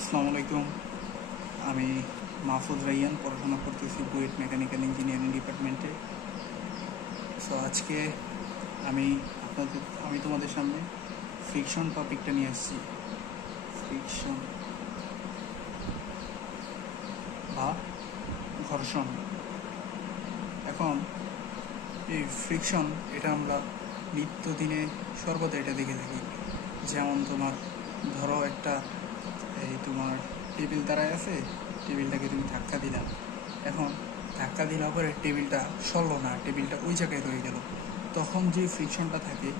আসসালামু আলাইকুম। আমি মাহফুজ রাইয়ান, পড়াশোনা করতেছি বুয়েট মেকানিক্যাল ইঞ্জিনিয়ারিং ডিপার্টমেন্টে। সো আজকে আমি আমি তোমাদের সামনে ফ্রিকশন টপিকটা নিয়ে আসছি। ফ্রিকশন বা ঘর্ষণ। এখন এই ফ্রিকশন এটা আমরা নিত্যদিনে সর্বদা এটা দেখে থাকি। যেমন তোমার ধরো একটা তোমার টেবিল দাঁড়ায় আছে, টেবিলটাকে তুমি ধাক্কা দিলা। এখন ধাক্কা দিলার পরে টেবিলটা সরলো না, টেবিলটা ওই জায়গায় রয়ে গেল। তখন যে ফ্রিকশনটা থাকে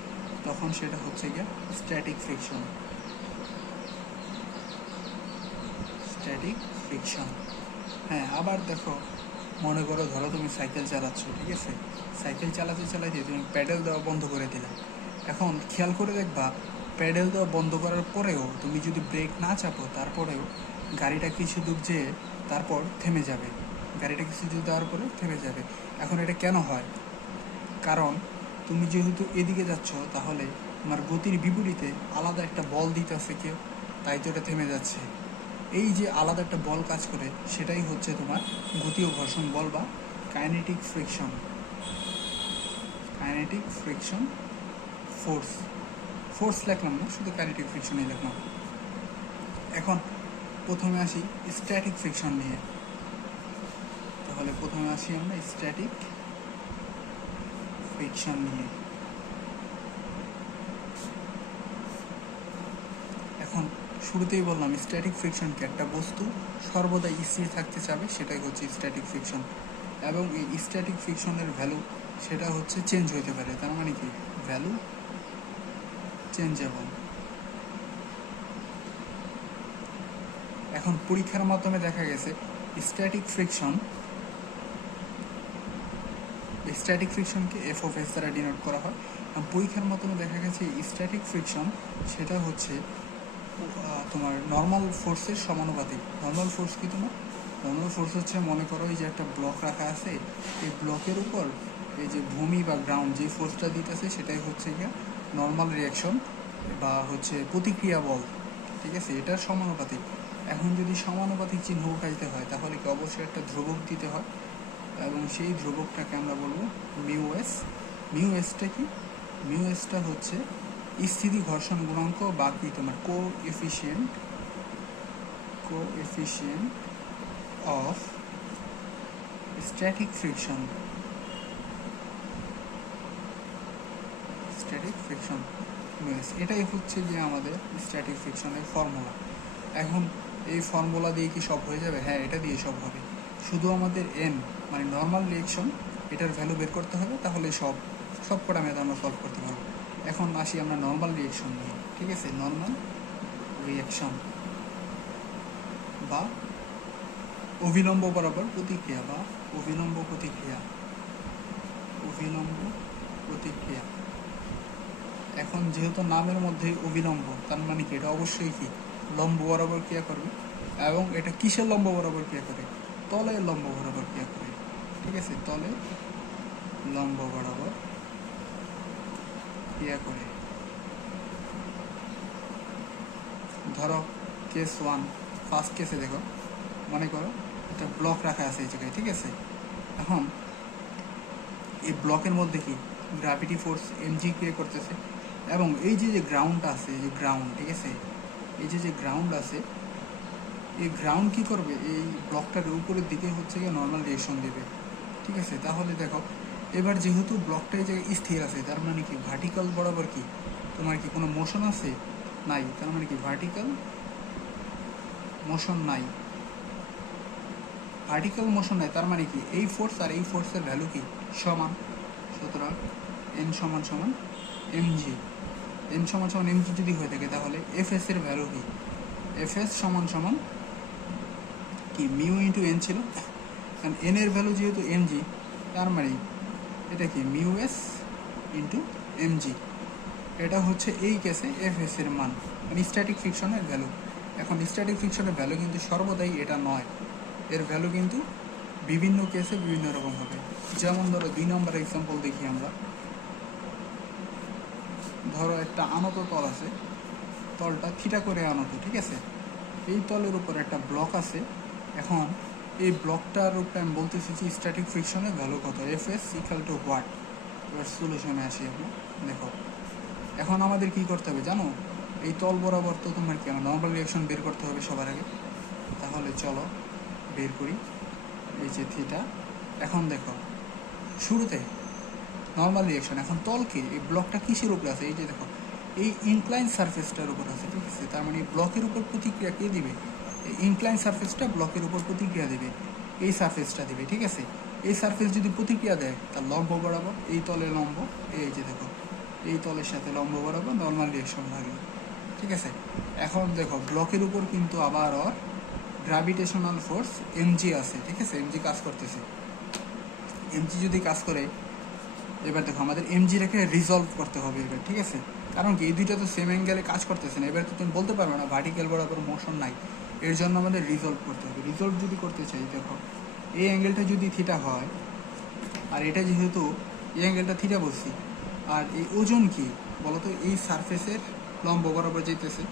তখন সেটা হচ্ছে গিয়ে স্ট্যাটিক ফ্রিকশন। Static friction. হ্যাঁ, আবার দেখো, মনে করো ধরো তুমি সাইকেল চালাচ্ছ, ঠিক আছে? সাইকেল চালাতে চালাতে তুমি প্যাডেল দেওয়া বন্ধ করে দিলে। এখন খেয়াল করে দেখবা, প্যাডেল দেওয়া বন্ধ করার পরেও তুমি যদি ব্রেক না চাপো, তারপরেও গাড়িটা কিছু দূর যেয়ে তারপর থেমে যাবে। গাড়িটা কিছু দূর দেওয়ার পরে থেমে যাবে। এখন এটা কেন হয়? কারণ তুমি যেহেতু এদিকে যাচ্ছ, তাহলে তোমার গতির বিপরীতে আলাদা একটা বল দিতেছে কেউ, তাই তো এটা থেমে যাচ্ছে। এই যে আলাদা একটা বল কাজ করে, সেটাই হচ্ছে তোমার গতি ও ঘর্ষণ বল বা kinetic friction. Kinetic friction force. Force লিখলাম না, শুধু কাইনেটিক ফ্রিকশনই লিখলাম। এখন প্রথমে আসি স্ট্যাটিক ফ্রিকশন নিয়ে। তাহলে প্রথমে আসি আমরা স্ট্যাটিক ফ্রিকশন নিয়ে। এখন শুরুতেই বললাম, স্ট্যাটিক ফ্রিকশনকে একটা বস্তু সর্বদা স্থির থাকতে চাবে, সেটাই হচ্ছে স্ট্যাটিক ফ্রিকশন। এবং এই স্ট্যাটিক ফ্রিকশনের ভ্যালু সেটা হচ্ছে চেঞ্জ হতে পারে। তার মানে কি? Value changeable. এখন পরীক্ষার মাধ্যমে দেখা গেছে স্ট্যাটিক ফ্রিকশনকে এফ অফ এস দ্বারা ডিনোট করা হয়। এবং পরীক্ষার মাধ্যমে দেখা গেছে স্ট্যাটিক ফ্রিকশন সেটা হচ্ছে তোমার নর্মাল ফোর্সের সমানুপাতিক। নর্মাল ফোর্স কি তোমার? নর্মাল ফোর্স হচ্ছে, মনে করো এই যে একটা ব্লক রাখা আছে, এই ব্লকের উপর এই যে ভূমি বা গ্রাউন্ড যে ফোর্সটা দিতেছে, সেটাই হচ্ছে গিয়ে নর্মাল রিয়াকশন বা হচ্ছে প্রতিক্রিয়া বল। ঠিক আছে, এটার সমানুপাতিক। এখন যদি সমানুপাতিক চিহ্ন উঠাইতে হয়, তাহলে কি অবশ্যই একটা ধ্রুবক দিতে হয়, এবং সেই ধ্রুবকটাকে আমরা বলবো মিউ এস। মিউ এসটা কি? মিউ এসটা হচ্ছে স্থিতি ঘর্ষণ গুণাঙ্ক বা কি তোমার কোএফিসিয়েন্ট অফ স্ট্যাটিক ফ্রিকশন। এটাই হচ্ছে যে আমাদের স্ট্যাটিক ফ্রিকশনের ফর্মুলা। এখন এই ফর্মুলা দিয়ে কি সব হয়ে যাবে? হ্যাঁ, এটা দিয়ে সব হবে। শুধু আমাদের এন মানে নর্মাল রিয়েকশন, এটার ভ্যালু বের করতে হবে, তাহলে সব কটা ম্যাথ আমরা সলভ করতে পারবো। এখন আসি আমরা নর্মাল রিয়েকশন নিয়ে। ঠিক আছে, নর্মাল রিয়েকশন বা অভিলম্ব বরাবর প্রতিক্রিয়া বা অভিলম্ব প্রতিক্রিয়া। এখন যেহেতু নামের মধ্যে অভিলম্ব, তার মানে কি? এটা অবশ্যই কি লম্ব বরাবর ক্রিয়া করবে। এবং এটা কিসের লম্ব বরাবর ক্রিয়া করে? তলের লম্ব বরাবর ক্রিয়া করে। ঠিক আছে, তলের লম্ব বরাবর ক্রিয়া করে। ধরো কেস 1, ফার্স্ট কেসে দেখো, মনে করো একটা ব্লক রাখা আছে এই জায়গায়। ঠিক আছে, এখন এই ব্লকের মধ্যে কি গ্র্যাভিটি ফোর্স এমজি ক্রিয়া করতেছে, এবং এই যে গ্রাউন্ডটা আছে, এই যে গ্রাউন্ড, ঠিক আছে, এই যে গ্রাউন্ড আছে, এই গ্রাউন্ড কি করবে? এই ব্লকটার উপরের দিকে হচ্ছে গিয়ে নর্মাল রিয়েকশন দেবে। ঠিক আছে, তাহলে দেখো এবার যেহেতু ব্লকটা এই জায়গায় স্থির আছে, তার মানে কি ভার্টিক্যাল বরাবর কি তোমার কি কোনো মোশন আছে? নাই। তার মানে কি ভার্টিক্যাল মোশন নাই। তার মানে কি এই ফোর্স আর এই ফোর্সের ভ্যালু কি সমান। সুতরাং এন সমান সমান এমজি। এন সমান সমান এমজি যদি হয়ে থাকে, তাহলে এফ এস এর ভ্যালু কি? এফ এস সমান সমান কি মিউ ইন্টু এন ছিল, কারণ এন এর ভ্যালু যেহেতু এমজি, তার মানে এটা কি মিউ এস ইন্টু এমজি। এটা হচ্ছে এই কেসে এফ এস এর মান, মানে স্ট্যাটিক ফ্রিকশনের ভ্যালু। এখন স্ট্যাটিক ফ্রিকশনের ভ্যালু কিন্তু সর্বদাই এটা নয়, এর ভ্যালু কিন্তু বিভিন্ন কেসে বিভিন্ন রকম হবে। যেমন ধরো 2 নম্বর এক্সাম্পল দেখি আমরা। ধরো একটা আনত তল আছে, তলটা থিটা করে আনত। ঠিক আছে, এই তলের উপর একটা ব্লক আছে। এখন এই ব্লকটার উপরে আমি বলতেছি যে স্ট্যাটিক ফ্রিকশনের ভ্যালু কত, F S equal to what. এবার সলিউশনে আসি আমরা। দেখো এখন আমাদের কি করতে হবে জানো, এই তল বরাবর তো তোমার কি আমার নর্মাল রিয়াকশন বের করতে হবে সবার আগে। তাহলে চলো বের করি। এই যে থিটা, এখন দেখো শুরুতে নর্মাল রিয়াকশন, এখন তলকে এই ব্লকটা কিসের উপরে আছে, এই যে দেখো এই ইনক্লাইন সারফেসটার উপর আছে, ঠিক আছে। তার মানে ব্লকের উপর প্রতিক্রিয়া কে দিবে, এই ইনক্লাইন সারফেসটা ব্লকের উপর প্রতিক্রিয়া দেবে, এই সারফেসটা দিবে, ঠিক আছে। এই সারফেস যদি প্রতিক্রিয়া দেয় তার লম্ব বরাবর, এই তলে লম্ব, এই যে দেখো এই তলের সাথে লম্ব বরাবর নর্মাল রিয়াকশন লাগে, ঠিক আছে। এখন দেখো ব্লকের উপর কিন্তু আবার ওর গ্র্যাভিটেশনাল ফোর্স এমজি আছে, ঠিক আছে, এমজি কাজ করতেছে। এমজি যদি কাজ করে, এবার দেখো আমাদের এমজিটাকে রিজলভ করতে হবে এবার, ঠিক আছে। কারণ কি এই দুইটা তো সেম অ্যাঙ্গেলে কাজ করতেছে না, এবার তো তুমি বলতে পারবে না ভার্টিক্যাল বরাবর মোশন নাই, এর জন্য আমাদের রিজলভ করতে হবে। রিজলভ যদি করতে চাই, দেখো এই অ্যাঙ্গেলটা যদি থিটা হয়, আর এটা যেহেতু এই অ্যাঙ্গেলটা থিটা বলছি, আর এই ওজন কি বলতো, এই সারফেসের লম্ব বরাবর যেতেছে,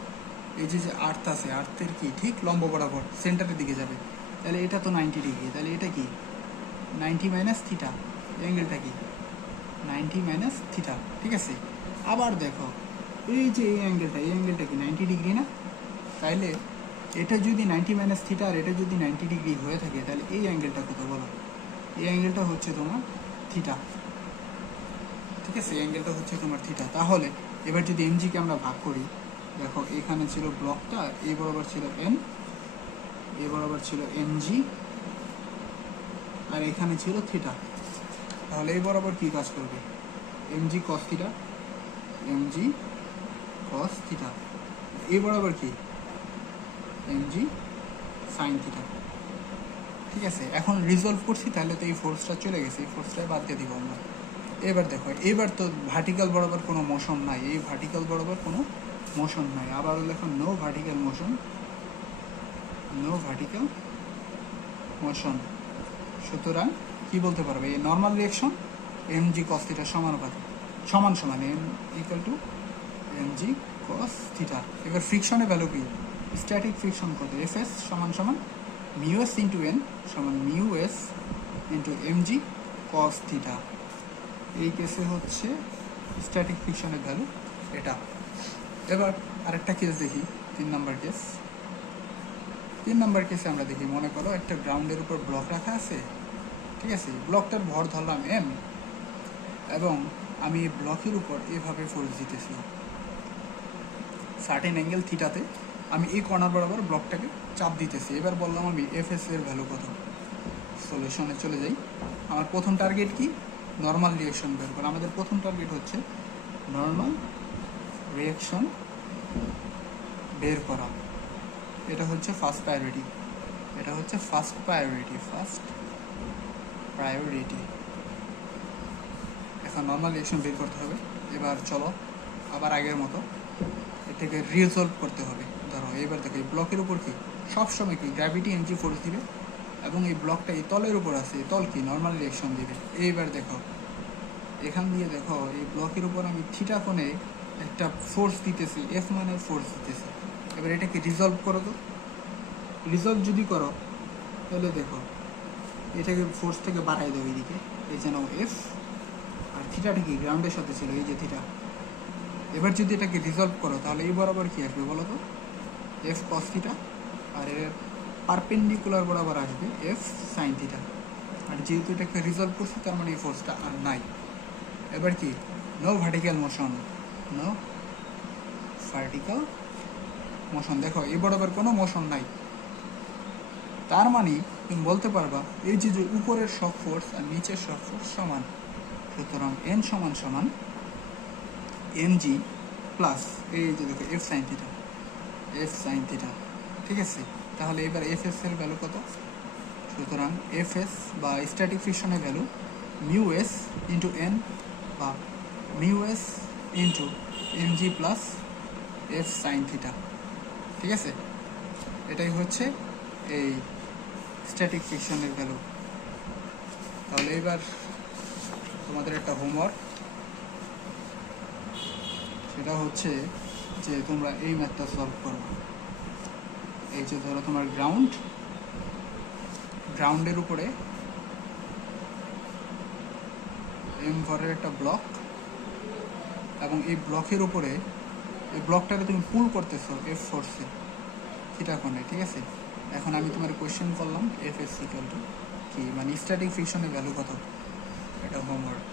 এই যে যে আর্থ আছে, আর্থের কি ঠিক লম্ব বরাবর সেন্টারের দিকে যাবে, তাহলে এটা তো 90 ডিগ্রি, তাহলে এটা কি 90 মাইনাস থিটা, অ্যাঙ্গেলটা কি 90 মাইনাস থিটা, ঠিক আছে। আবার দেখো এই যে এই অ্যাঙ্গেলটা কি 90 ডিগ্রি না, তাইলে এটা যদি 90 মাইনাস থিটা আর এটা যদি 90 ডিগ্রি হয়ে থাকে, তাহলে এই অ্যাঙ্গেলটা কত বলো, এই অ্যাঙ্গেলটা হচ্ছে তোমার থিটা, ঠিক আছে। এই অ্যাঙ্গেলটা হচ্ছে তোমার থিটা। তাহলে এবার যদি এমজিকে আমরা ভাগ করি, দেখো এখানে ছিল ব্লকটা, এই বরাবর ছিল এন, এই বরাবর ছিল এমজি, আর এখানে ছিল থিটা। তাহলে এই বরাবর কি কাজ করবে, MG cos theta, MG cos theta. এই বরাবর কি এমজি সাইন থিটা, ঠিক আছে। এখন রিজলভ করছি, তাহলে তো এই ফোর্সটা চলে গেছে, এই ফোর্সটা বাদ দিয়ে দিব আমরা। এবার দেখো এবার তো ভার্টিক্যাল বরাবর কোনো মোশন নাই, এই ভার্টিক্যাল বরাবর কোনো মোশন নাই। আবারও লেখো no vertical motion, no vertical motion. সুতরাং কি বলতে পারবে, এই নর্মাল রিয়াকশন এমজি কস থিটার সমানুপাতিক, সমান সমান M equal to MG cos theta. এবার ফ্রিকশনের ভ্যালু কি, স্ট্যাটিক ফ্রিকশন কত, এফ এস সমান সমান মিউ এস ইন্টু এন সমান mu S into MG cos theta. এই কেসে হচ্ছে স্ট্যাটিক ফ্রিকশনের ভ্যালু এটা। এবার আরেকটা কেস দেখি, 3 নম্বর কেস। 3 নম্বর কেসে আমরা দেখি, মনে করো একটা গ্রাউন্ডের উপর ব্লক রাখা আছে, ঠিক আছে। ব্লকটার ভর ধরলাম এম, এবং আমি এই ব্লকের উপর এভাবে ফোর্স দিতেছি সার্টেন অ্যাঙ্গেল থিটাতে, আমি এই কর্নার বরাবর ব্লকটাকে চাপ দিতেছি। এবার বললাম আমি এফ এস এর ভ্যালু কত। সলিউশনে চলে যাই। আমার প্রথম টার্গেট কি, নর্মাল রিয়াকশন বের করা। আমাদের প্রথম টার্গেট হচ্ছে নর্মাল রিয়াকশন বের করা, এটা হচ্ছে ফার্স্ট প্রায়োরিটি, এটা হচ্ছে ফার্স্ট প্রায়োরিটি, ফার্স্ট প্রায়োরিটি। এখন নর্মাল রিয়াকশন বের করতে হবে। এবার চলো আবার আগের মতো এটাকে রিজলভ করতে হবে। ধরো এবার দেখো এই ব্লকের উপর কি সবসময় কি গ্র্যাভিটি এমজি ফোর্স দিবে, এবং এই ব্লকটা এই তলের উপর আছে, এই তল কি নর্মাল রিয়াকশন দিবে। এইবার দেখো এখান দিয়ে দেখো এই ব্লকের উপর আমি থিটা কোণে একটা ফোর্স দিতেছি, এফ মানে ফোর্স দিতেছি। এবার এটাকে রিজলভ করো তো, রিজলভ যদি করো তাহলে দেখো এটাকে ফোর্সটাকে বাড়াই দেবো এইদিকে, এই যেন এফ, আর থিটাটা কি গ্রাউন্ডের সাথে ছিল, এই যে থিটা। এবার যদি এটাকে রিজলভ করো তাহলে এই বরাবর কী আসবে বলো তো, এফ কস থিটা, আর এর পারপেন্ডিকুলার বরাবর আসবে এফ সাইন থিটা। আর যেহেতু এটাকে রিজলভ করছি তার মানে এই ফোর্সটা আর নাই। এবার কি no vertical motion, no vertical motion. দেখো এই বরাবর কোনো মোশন নাই, তার মানে তুমি বলতে পারবা এই যে যে উপরের সব ফোর্স আর নিচের সব ফোর্স সমান। সুতরাং এন সমান সমান এমজি প্লাস এই যে দেখো F sine theta, F sine theta, ঠিক আছে। তাহলে এবার এফ এস এর ভ্যালু কত, সুতরাং এফ এস বা স্ট্যাটিক ফ্রিকশনের value mu S into N বা mu S into mg plus F sine theta, ঠিক আছে। এটাই হচ্ছে এই স্ট্যাটিক ফ্রিকশনের ভ্যালু। তাহলে এবার তোমাদের একটা হোমওয়ার্ক, সেটা হচ্ছে যে তোমরা এই ম্যাথটা সলভ করো। এই যে ধরো তোমার গ্রাউন্ডের উপরে এম ভরের একটা ব্লক, এবং এই ব্লকের উপরে এই ব্লকটাকে তুমি পুল করতেছো এফ ফোর্সে থিটা কোণে, ঠিক আছে। এখন আমি তোমার কোয়েশ্চেন করলাম এফ এস ইকুয়াল টু কি, মানে স্ট্যাটিক ফ্রিকশনের ভ্যালু কত, এটা হোমওয়ার্ক।